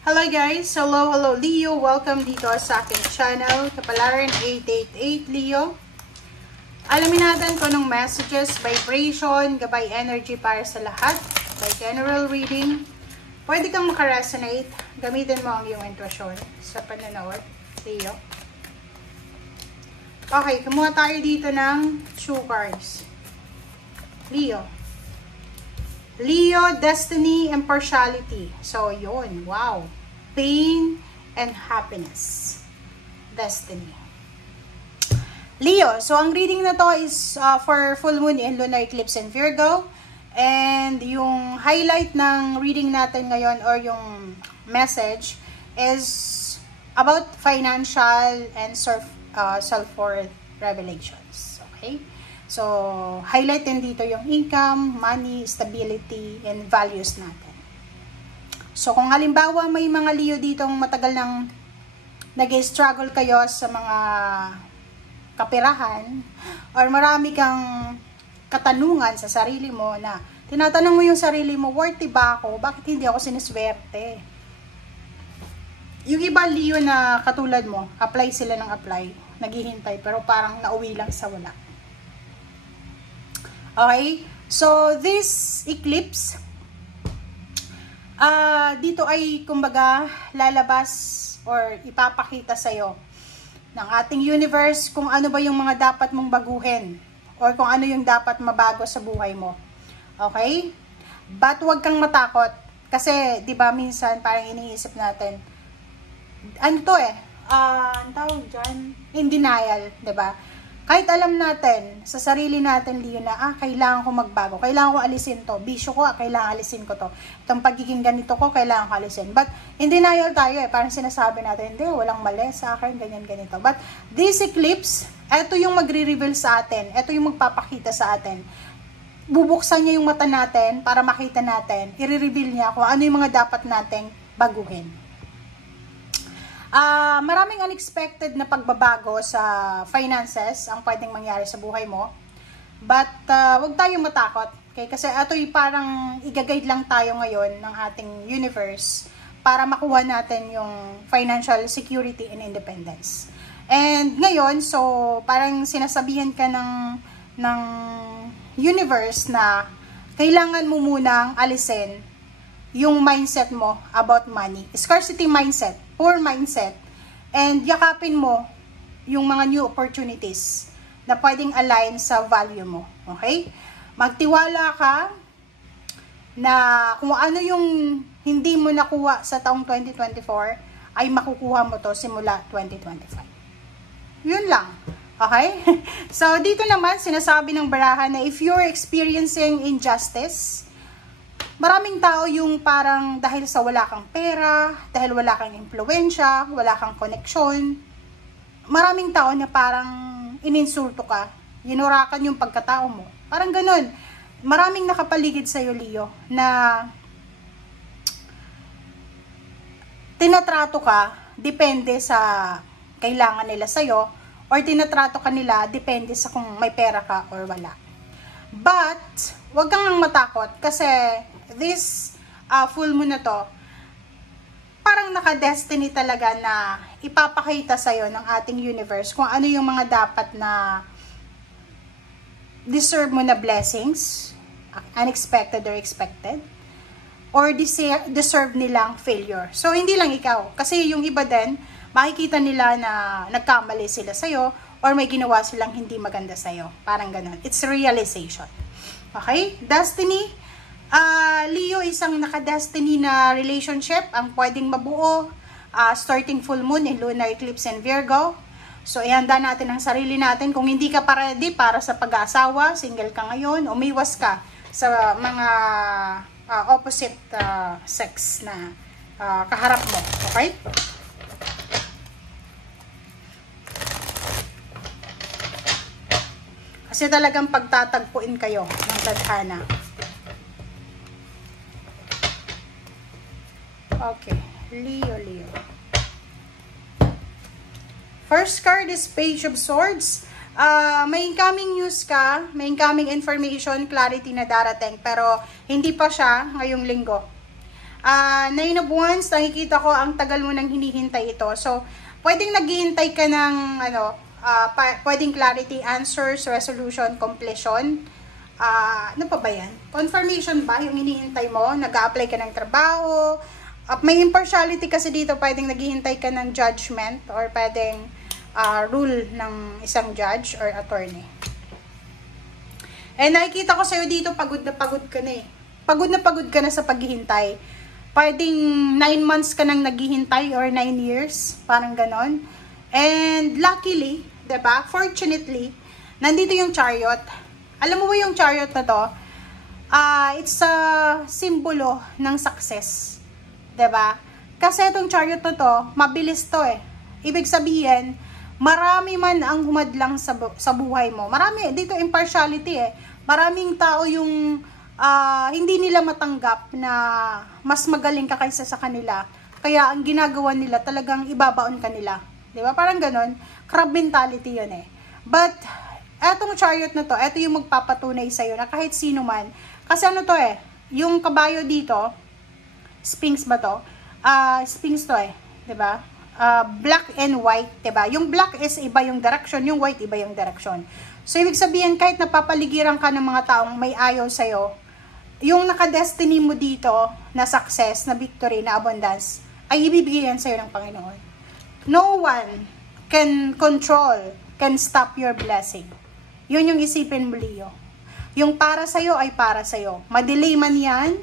Hello guys! Hello Leo! Welcome dito sa aking channel, Kapalaran 888 Leo. Alamin natin kung anong messages, vibration, gabay energy para sa lahat. By general reading, pwede kang makaresonate. Gamitin mo ang iyong intuition sa pananood, Leo. Okay, kumuha tayo dito ng 2 cards. Leo. Leo, Destiny, and Partiality. So, yun. Wow. Pain and happiness. Destiny. Leo, so ang reading na to is for full moon and lunar eclipse in Virgo. And yung highlight ng reading natin ngayon or yung message is about financial and self-worth revelations. Okay? So, highlight din dito yung income, money, stability, and values natin. So, kung halimbawa may mga Leo ditong matagal nang nag-struggle kayo sa mga kapirahan, or marami kang katanungan sa sarili mo na tinatanong mo yung sarili mo, worthy ba ako? Bakit hindi ako siniswerte? Yung iba Leo na katulad mo, apply sila ng apply, naghihintay, pero parang nauwi lang sa wala. Okay, so this eclipse, dito ay kumbaga lalabas or ipapakita sa'yo ng ating universe kung ano ba yung mga dapat mong baguhin or kung ano yung dapat mabago sa buhay mo. Okay? But huwag kang matakot kasi 'di ba minsan parang iniisip natin, ano to ang tawag dyan, in denial, 'di ba? Kahit alam natin, sa sarili natin, Leo, na, kailangan ko magbago. Kailangan ko alisin to. Bisyo ko, kailangan alisin ko to. Itong pagiging ganito ko, kailangan ko alisin. But, in denial tayo Parang sinasabi natin, hindi, walang mali sa akin, ganyan, ganito. But, this eclipse, ito yung magre-reveal sa atin. Ito yung magpapakita sa atin. Bubuksan niya yung mata natin para makita natin. I-reveal niya kung ano yung mga dapat nating baguhin. Maraming unexpected na pagbabago sa finances ang pwedeng mangyari sa buhay mo. But, huwag tayong matakot. Okay? Kasi ito'y parang i-guide lang tayo ngayon ng ating universe para makuha natin yung financial security and independence. And ngayon, so, parang sinasabihan ka ng universe na kailangan mo munang alisin yung mindset mo about money. Scarcity mindset, poor mindset, and yakapin mo yung mga new opportunities na pwedeng align sa value mo. Okay? Magtiwala ka na kung ano yung hindi mo nakuha sa taong 2024 ay makukuha mo to simula 2025. Yun lang. Okay? So, dito naman sinasabi ng barahan na if you're experiencing injustice, maraming tao yung parang dahil sa wala kang pera, dahil wala kang impluwensya, wala kang koneksyon, maraming tao na parang ininsulto ka, inurakan yung pagkatao mo. Parang ganun. Maraming nakapaligid sa'yo, Leo, na tinatrato ka, depende sa kailangan nila sa'yo, or tinatrato ka nila, depende sa kung may pera ka or wala. But, wag kang matakot kasi this full moon na to, parang naka-destiny talaga na ipapakita sa'yo ng ating universe kung ano yung mga dapat na deserve mo na blessings, unexpected or expected, or deserve nilang failure. So, hindi lang ikaw. Kasi yung iba din, makikita nila na nagkamali sila sa'yo or may ginawa silang hindi maganda sa'yo. Parang ganun. It's realization. Okay? Destiny. Leo, isang naka-destiny na relationship ang pwedeng mabuo starting full moon in lunar eclipse in Virgo. So, ihanda natin ang sarili natin. Kung hindi ka pa ready para sa pag-aasawa, single ka ngayon, umiwas ka sa mga opposite sex na kaharap mo. Okay? Kasi talagang pagtatagpuin kayo ng tadhana. Okay, Leo. First card is Page of Swords. May incoming news ka, may incoming information, clarity na darating, pero hindi pa siya ngayong linggo. Nine of Wands, nakikita ko ang tagal mo nang hinihintay ito. So, pwedeng naghihintay ka ng, pwedeng clarity, answers, resolution, completion. Ano pa ba yan? Confirmation ba yung hinihintay mo? Nag-a-apply ka ng trabaho. May impartiality kasi dito, pwedeng naghihintay ka ng judgment or pwedeng rule ng isang judge or attorney. And nakikita ko sa'yo dito, pagod ka na eh. Pagod ka na sa paghihintay. Pwedeng 9 months ka nang naghihintay or 9 years, parang ganon. And luckily, diba, fortunately, nandito yung Chariot. Alam mo ba yung Chariot na to? It's a simbolo ng success. Diba? Kasi itong Chariot na to, mabilis to eh. Ibig sabihin, marami man ang humadlang sa buhay mo. Marami, dito impartiality eh. Maraming tao yung hindi nila matanggap na mas magaling ka kaysa sa kanila. Kaya ang ginagawa nila talagang ibabaon ka nila. Di ba? Parang ganon. Crab mentality yun eh. But, etong Chariot na to, eto yung magpapatunay sa'yo na kahit sino man. Kasi ano to eh, yung kabayo dito, Sphinx ba to? Sphinx to eh. Di ba? Black and white, di ba? Yung black is iba yung direction, yung white iba yung direction. So, ibig sabihin, kahit napapaligiran ka ng mga taong may ayaw sa'yo, yung naka-destiny mo dito na success, na victory, na abundance, ay ibibigay yan sa'yo ng Panginoon. No one can control, can stop your blessing. Yun yung isipin mo, Leo. Yung para sa'yo ay para sa'yo. Madelay man yan,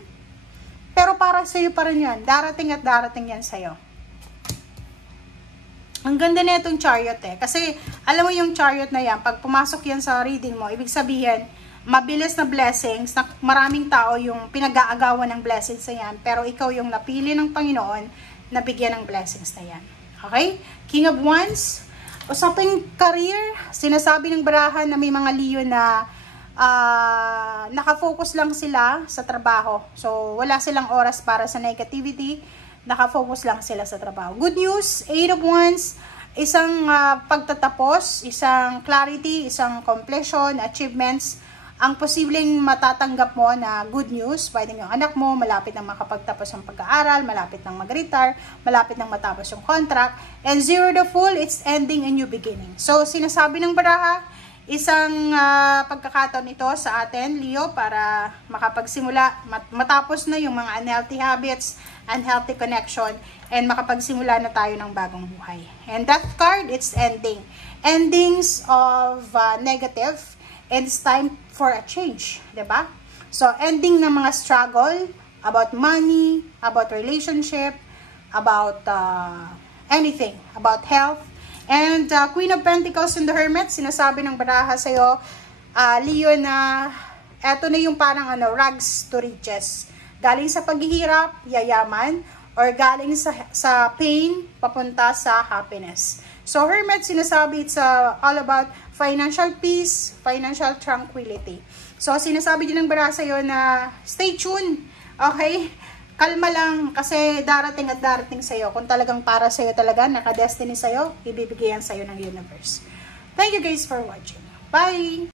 pero para sa'yo pa rin yan. Darating at darating yan sa'yo. Ang ganda na itong Chariot eh. Kasi, alam mo yung Chariot na yan, pag pumasok yan sa reading mo, ibig sabihin, mabilis na blessings, na maraming tao yung pinag-aagawan ng blessings na yan, pero ikaw yung napili ng Panginoon na bigyan ng blessings na yan. Okay? King of Wands, usaping career, sinasabi ng barahan na may mga Leo na nakafocus lang sila sa trabaho. So, wala silang oras para sa negativity, nakafocus lang sila sa trabaho. Good news, 8 of Wands, isang pagtatapos, isang clarity, isang completion, achievements, ang posibleng matatanggap mo na good news, pwedeng yung anak mo, malapit nang makapagtapos ng pag-aaral, malapit nang mag-retire, malapit nang matapos yung contract, and 0 the Fool, it's ending a new beginning. So, sinasabi ng baraha, isang pagkakataon ito sa atin, Leo, para makapagsimula, matapos na yung mga unhealthy habits, unhealthy connection, and makapagsimula na tayo ng bagong buhay. And that card, it's ending. Endings of negative, and it's time for a change, diba? So, ending ng mga struggle about money, about relationship, about anything, about health. And Queen of Pentacles and the Hermit, sinasabi ng baraha sa'yo, Leo, na eto na yung parang rags to riches. Galing sa paghihirap, yayaman, or galing sa pain, papunta sa happiness. So, Hermit, sinasabi it's all about financial peace, financial tranquility. So, sinasabi din ng baraha sa'yo na stay tuned, okay? Kalma lang kasi darating at darating sa'yo. Kung talagang para sa'yo talaga, naka-destiny sa'yo, ibibigay yan sa'yo ng universe. Thank you guys for watching. Bye!